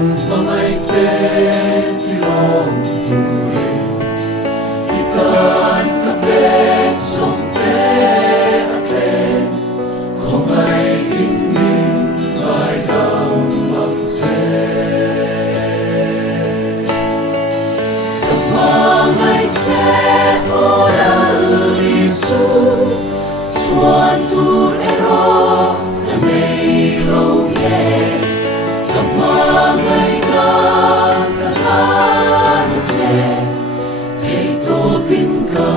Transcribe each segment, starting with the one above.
Mamay te tilong ture Ikan kapit som te ate Kong ay ingin ay dam mang se Kamangay te ola lisu Suan tur ero na may long ye Kamangay nga kahanan se Kay topin ka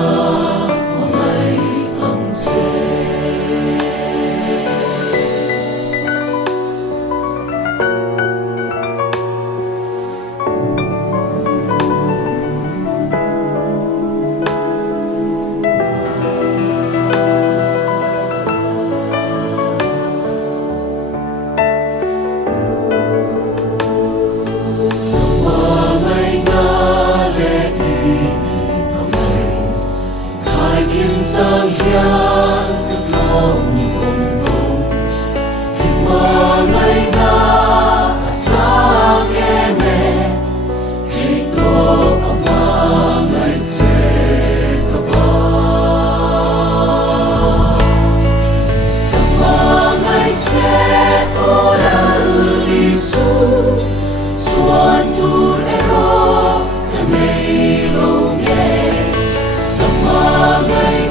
mamay ang se Sang hiyan katlong vong vong Himangay na asang eme Kito amangay tse kaba Kamangay tse oral lisu Suan tur ero na may longye Kamangay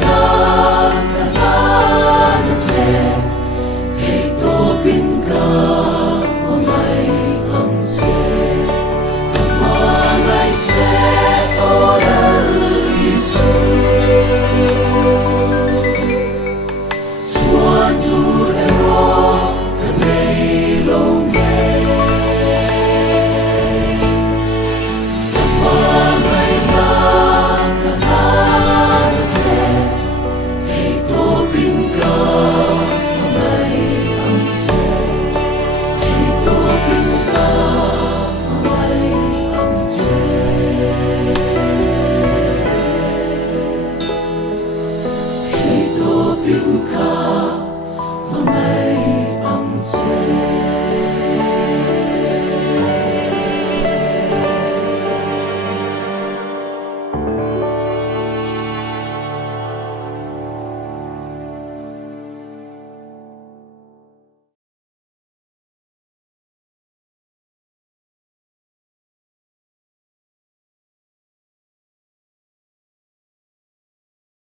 Pinka mamay ang